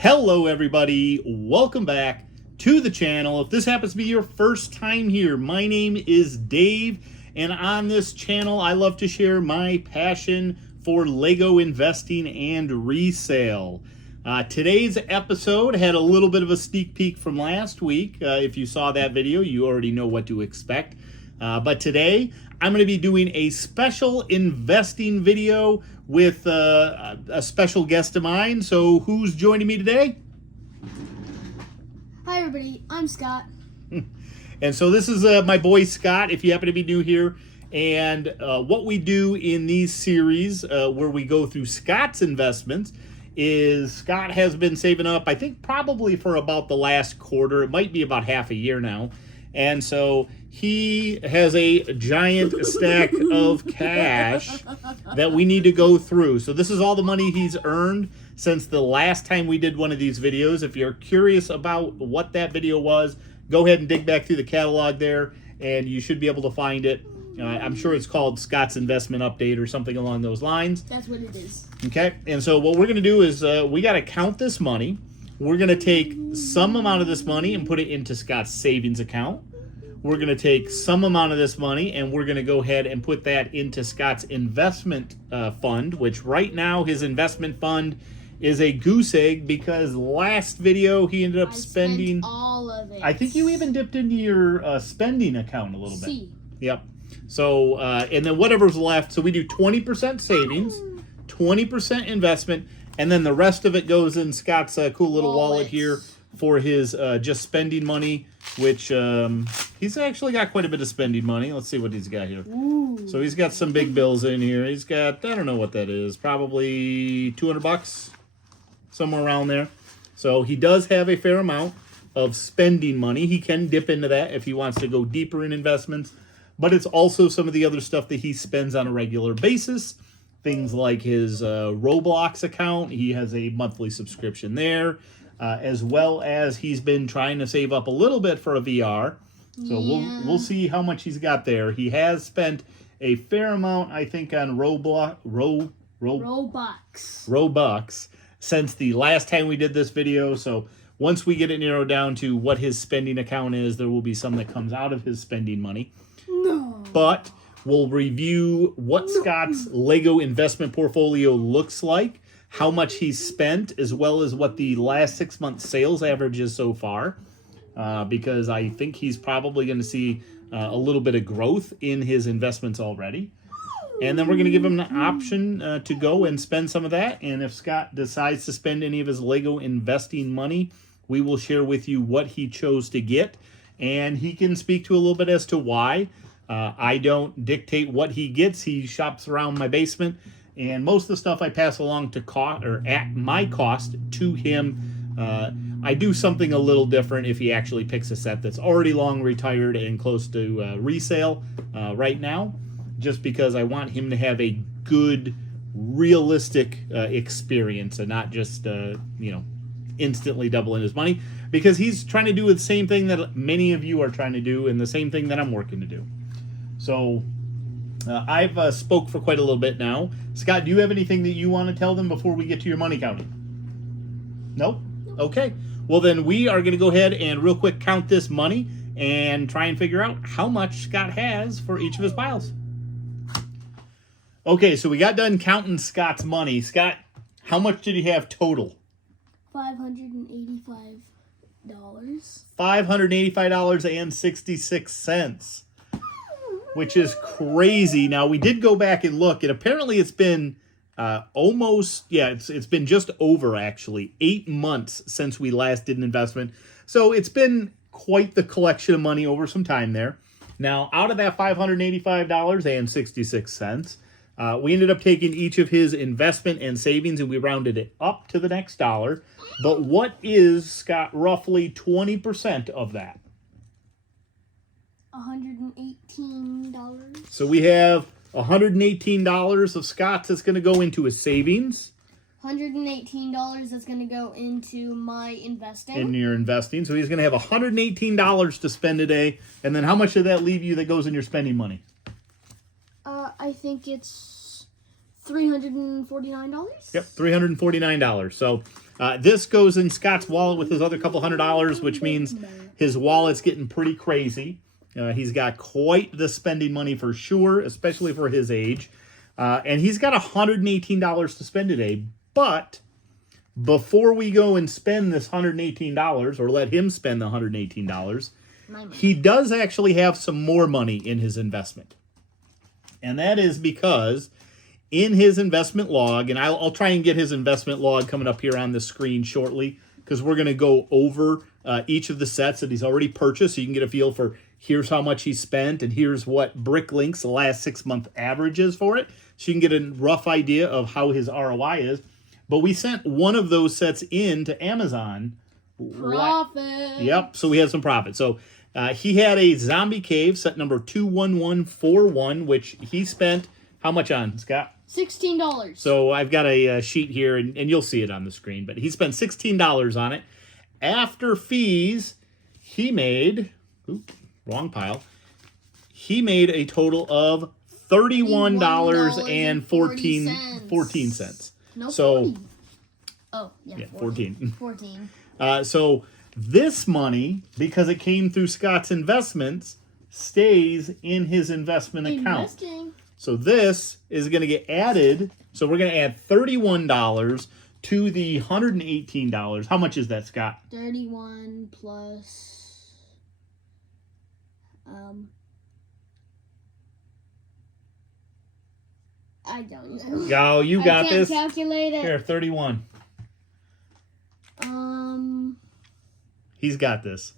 Hello everybody, welcome back to the channel. If this happens to be your first time here, my name is Dave, and on this channel I love to share my passion for Lego investing and resale. Today's episode had a little bit of a sneak peek from last week. If you saw that video, you already know what to expect. But today I'm going to be doing a special investing video with a special guest of mine. So who's joining me today? Hi everybody, I'm Scott. And so this is my boy Scott, if you happen to be new here. And what we do in these series where we go through Scott's investments is Scott has been saving up, I think probably for about the last quarter. It might be about half a year now. And so he has a giant stack of cash that we need to go through. So this is all the money he's earned since the last time we did one of these videos. If you're curious about what that video was, go ahead and dig back through the catalog there, and you should be able to find it. I'm sure it's called Scott's Investment Update or something along those lines. That's what it is. Okay, and so what we're going to do is we got to count this money. We're going to take some amount of this money and put it into Scott's savings account. We're going to take some amount of this money and we're going to go ahead and put that into Scott's investment fund, which right now his investment fund is a goose egg because last video he ended up spending all of it. I think you even dipped into your spending account a little bit. Yep. So, and then whatever's left, so we do 20% savings, 20% investment, and then the rest of it goes in Scott's cool little wallet here for his just spending money, which he's actually got quite a bit of spending money. Let's see what he's got here. Ooh. So he's got some big bills in here. He's got, I don't know what that is, probably $200, somewhere around there. So he does have a fair amount of spending money. He can dip into that if he wants to go deeper in investments, but it's also some of the other stuff that he spends on a regular basis. Things like his Roblox account. He has a monthly subscription there. As well as he's been trying to save up a little bit for a VR. So we'll see how much he's got there. He has spent a fair amount, I think, on Robux since the last time we did this video. So once we get it narrowed down to what his spending account is, there will be some that comes out of his spending money. No. But we'll review what Scott's Lego investment portfolio looks like, how much he's spent, as well as what the last 6 months sales average is so far, because I think he's probably going to see a little bit of growth in his investments already. And then we're going to give him the option to go and spend some of that. And if Scott decides to spend any of his Lego investing money, we will share with you what he chose to get. And he can speak to a little bit as to why. I don't dictate what he gets. He shops around my basement. And most of the stuff I pass along to cost or at my cost to him. I do something a little different if he actually picks a set that's already long retired and close to resale right now, just because I want him to have a good, realistic experience and not just instantly doubling his money, because he's trying to do the same thing that many of you are trying to do and the same thing that I'm working to do. So I've spoke for quite a little bit now. Scott, do you have anything that you want to tell them before we get to your money counting? Nope? Okay. Well, then we are going to go ahead and real quick count this money and try and figure out how much Scott has for each of his piles. Okay, so we got done counting Scott's money. Scott, how much did he have total? $585. $585.66. Which is crazy. Now, we did go back and look, and apparently it's been it's been just over, actually, 8 months since we last did an investment. So it's been quite the collection of money over some time there. Now, out of that $585.66, we ended up taking each of his investment and savings, and we rounded it up to the next dollar. But what is, Scott, roughly 20% of that? $118. So we have $118 of Scott's that's going to go into his savings. $118 that's going to go into my investing. In your investing. So he's going to have $118 to spend today. And then how much did that leave you that goes in your spending money? I think it's $349. Yep, $349. So This goes in Scott's wallet with his other couple $100, which means his wallet's getting pretty crazy. He's got quite the spending money for sure, especially for his age. And he's got $118 to spend today. But before we go and spend this $118, or let him spend the $118, he does actually have some more money in his investment. And that is because in his investment log, and I'll try and get his investment log coming up here on the screen shortly, because we're going to go over each of the sets that he's already purchased, so you can get a feel for here's how much he spent, and here's what BrickLink's the last 6-month average is for it, so you can get a rough idea of how his ROI is. But we sent one of those sets in to Amazon. Profit. Yep, so we had some profit. So he had a Zombie Cave, set number 21141, which he spent how much on, Scott? $16. So I've got a sheet here, and you'll see it on the screen. But he spent $16 on it. After fees, he made... Oops, wrong pile. He made a total of $31.14. No, so, 40. Oh, yeah 14. 14. So this money, because it came through Scott's investments, stays in his investment account. Investing. So this is going to get added. So we're going to add $31 to the $118. How much is that, Scott? 31 plus... I don't know. Go, you got I can't this. Calculate it. Here, 31. He's got this.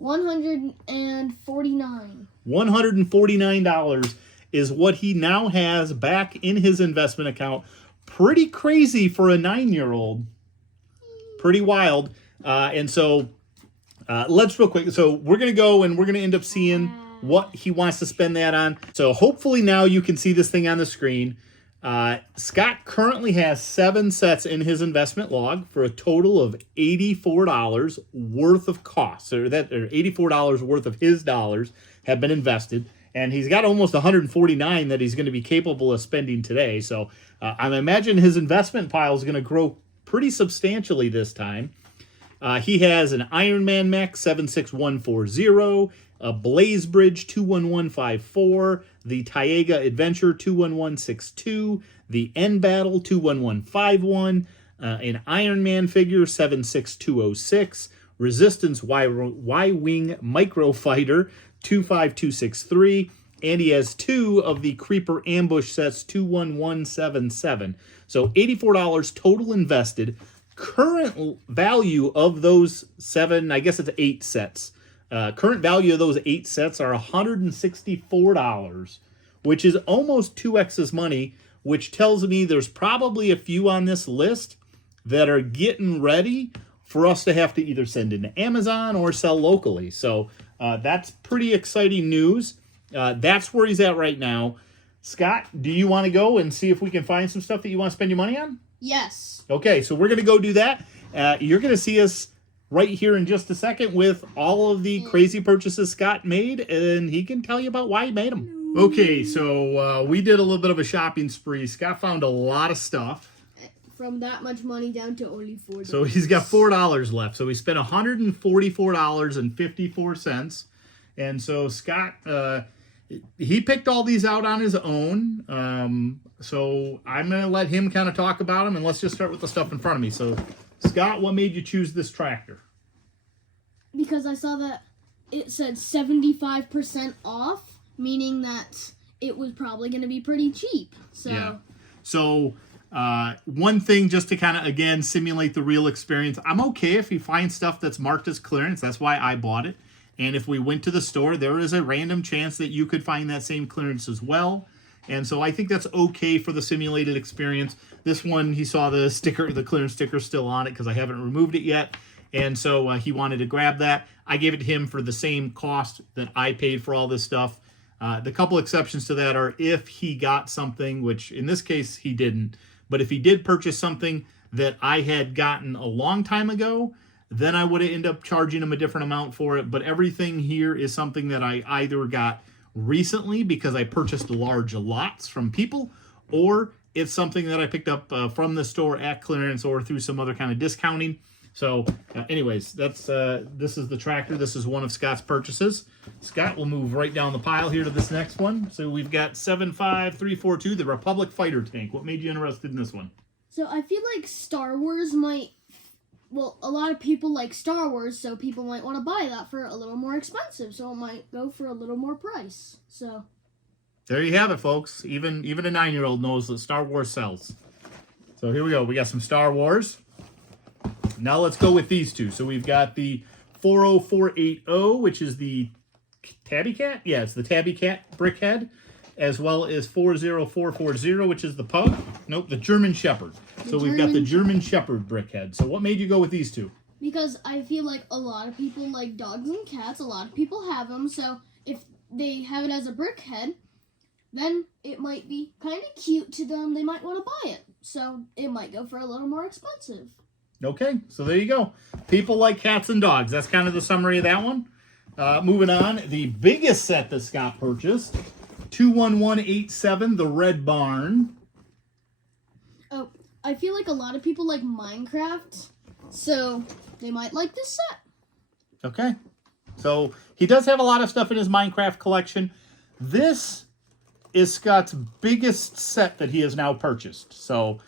$149. $149 is what he now has back in his investment account. Pretty crazy for a 9-year-old. Pretty wild. And so let's real quick. So we're going to go and we're going to end up seeing what he wants to spend that on. So hopefully now you can see this thing on the screen. Scott currently has 7 sets in his investment log for a total of $84 worth of costs, or $84 worth of his dollars have been invested. And he's got almost 149 that he's going to be capable of spending today. So I imagine his investment pile is going to grow pretty substantially this time. He has an Ironman mech 76140, a Blaze Bridge 21154, the Taiga Adventure 21162, the End Battle 21151, an Iron Man figure 76206, Resistance Y-Wing Microfighter 25263, and he has 2 of the Creeper Ambush sets 21177. So $84 total invested. Current value of those 7, I guess it's 8 sets. Current value of those 8 sets are $164, which is almost 2x his money, which tells me there's probably a few on this list that are getting ready for us to have to either send into Amazon or sell locally. So that's pretty exciting news. That's where he's at right now. Scott, do you want to go and see if we can find some stuff that you want to spend your money on? Yes. Okay, so we're going to go do that. You're going to see us right here in just a second with all of the crazy purchases Scott made, and he can tell you about why he made them. Okay, so we did a little bit of a shopping spree. Scott found a lot of stuff. From that much money down to only $4. So he's got $4 left. So he spent $144.54. And so Scott, he picked all these out on his own. So I'm going to let him kind of talk about them, and let's just start with the stuff in front of me. So Scott, what made you choose this tractor? Because I saw that it said 75% off, meaning that it was probably going to be pretty cheap. So, yeah. So one thing, just to kind of, again, simulate the real experience, I'm okay if you find stuff that's marked as clearance. That's why I bought it. And if we went to the store, there is a random chance that you could find that same clearance as well. And so I think that's okay for the simulated experience. This one, he saw the sticker, the clearance sticker still on it because I haven't removed it yet. And so he wanted to grab that. I gave it to him for the same cost that I paid for all this stuff. The couple exceptions to that are if he got something, which in this case he didn't, but if he did purchase something that I had gotten a long time ago, then I would have ended up charging him a different amount for it. But everything here is something that I either got recently because I purchased large lots from people, or it's something that I picked up from the store at clearance or through some other kind of discounting. So anyways, this is the tractor. This is one of Scott's purchases. Scott will move right down the pile here to this next one. So we've got 75342, the Republic Fighter Tank. What made you interested in this one? So I feel like Star Wars might, well, a lot of people like Star Wars, so people might want to buy that for a little more expensive. So it might go for a little more price. So there you have it, folks. Even a 9-year-old knows that Star Wars sells. So here we go. We got some Star Wars. Now let's go with these two. So we've got the 40480, which is the Tabby Cat. Yeah, it's the Tabby Cat brickhead, as well as 40440, which is the Pug. Nope, the German Shepherd. So we've got the German Shepherd brickhead. So what made you go with these two? Because I feel like a lot of people like dogs and cats. A lot of people have them. So if they have it as a brickhead, then it might be kind of cute to them. They might want to buy it. So it might go for a little more expensive. Okay, so there you go. People like cats and dogs. That's kind of the summary of that one. Moving on, the biggest set that Scott purchased, 21187, the Red Barn. Oh, I feel like a lot of people like Minecraft, so they might like this set. Okay, so he does have a lot of stuff in his Minecraft collection. This is Scott's biggest set that he has now purchased. So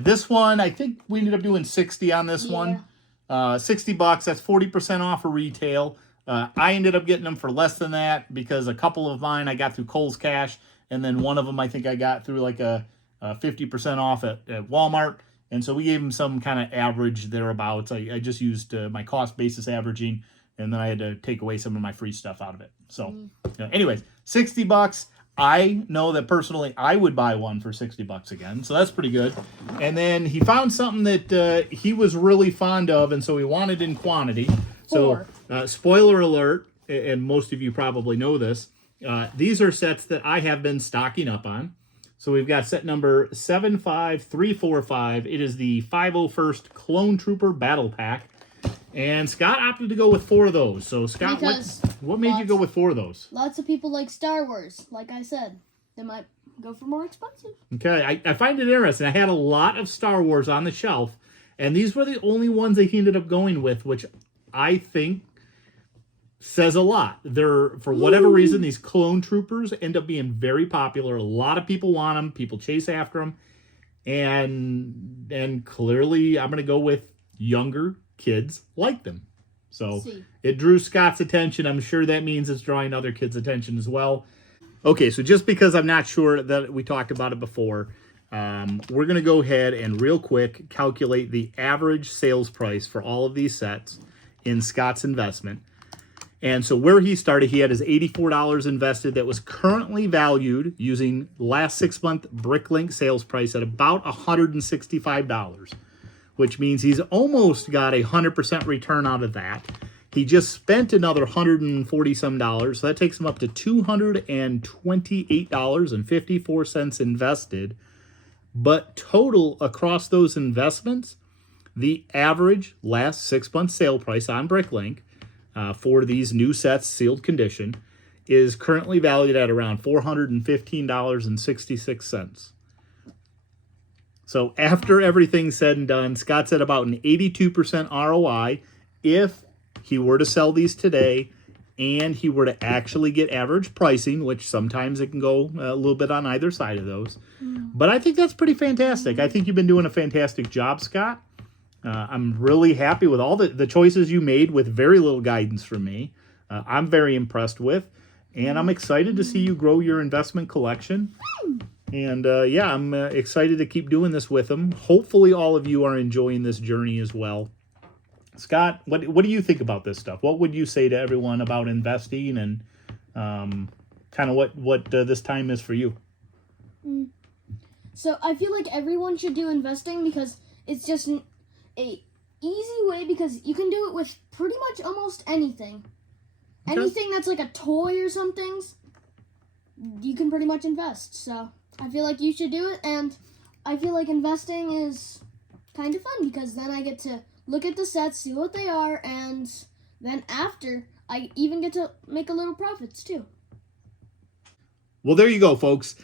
this one, I think we ended up doing 60 on this one. $60, that's 40% off of retail. I ended up getting them for less than that because a couple of mine I got through Kohl's Cash, and then one of them I think I got through like a 50% off at Walmart. And so we gave him some kind of average thereabouts. I just used my cost basis averaging, and then I had to take away some of my free stuff out of it. So anyways, $60. I know that personally I would buy one for $60 again, so that's pretty good. And then he found something that he was really fond of, and so he wanted in quantity. So spoiler alert, and most of you probably know this, these are sets that I have been stocking up on. So we've got set number 75345. It is the 501st Clone Trooper Battle Pack. And Scott opted to go with 4 of those. So, Scott, what made you go with 4 of those? Lots of people like Star Wars. Like I said, they might go for more expensive. Okay, I find it interesting. I had a lot of Star Wars on the shelf, and these were the only ones that he ended up going with, which I think says a lot. They're, for whatever reason, these clone troopers end up being very popular. A lot of people want them. People chase after them. And clearly, I'm going to go with younger kids like them. So it drew Scott's attention. I'm sure that means it's drawing other kids' attention as well. Okay, so just because I'm not sure that we talked about it before, we're going to go ahead and real quick calculate the average sales price for all of these sets in Scott's investment. And so where he started, he had his $84 invested that was currently valued using last 6-month BrickLink sales price at about $165. Which means he's almost got a 100% return out of that. He just spent another $140-some, so that takes him up to $228.54 invested. But total across those investments, the average last 6-month sale price on BrickLink for these new sets, sealed condition, is currently valued at around $415.66. So after everything's said and done, Scott's at about an 82% ROI if he were to sell these today and he were to actually get average pricing, which sometimes it can go a little bit on either side of those. But I think that's pretty fantastic. I think you've been doing a fantastic job, Scott. I'm really happy with all the choices you made with very little guidance from me. I'm very impressed with, and I'm excited to see you grow your investment collection. And yeah, I'm excited to keep doing this with them. Hopefully all of you are enjoying this journey as well. Scott, what do you think about this stuff? What would you say to everyone about investing and kind of what this time is for you? So I feel like everyone should do investing because it's just a easy way because you can do it with pretty much almost anything. Okay. Anything that's like a toy or something, you can pretty much invest. So I feel like you should do it, and I feel like investing is kind of fun because then I get to look at the sets, see what they are, and then after, I even get to make a little profits too. Well, there you go, folks.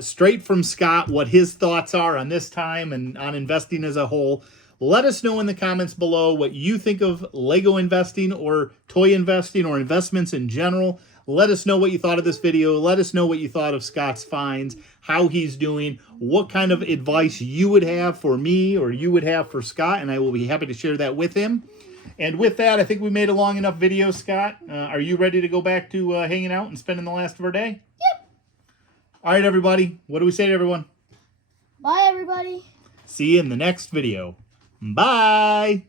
straight from Scott what his thoughts are on this time and on investing as a whole. Let us know in the comments below what you think of Lego investing or toy investing or investments in general. Let us know what you thought of this video. Let us know what you thought of Scott's finds, how he's doing, what kind of advice you would have for me or you would have for Scott, and I will be happy to share that with him. And with that, I think we made a long enough video, Scott. Are you ready to go back to hanging out and spending the last of our day? Yep. All right, everybody. What do we say to everyone? Bye, everybody. See you in the next video. Bye.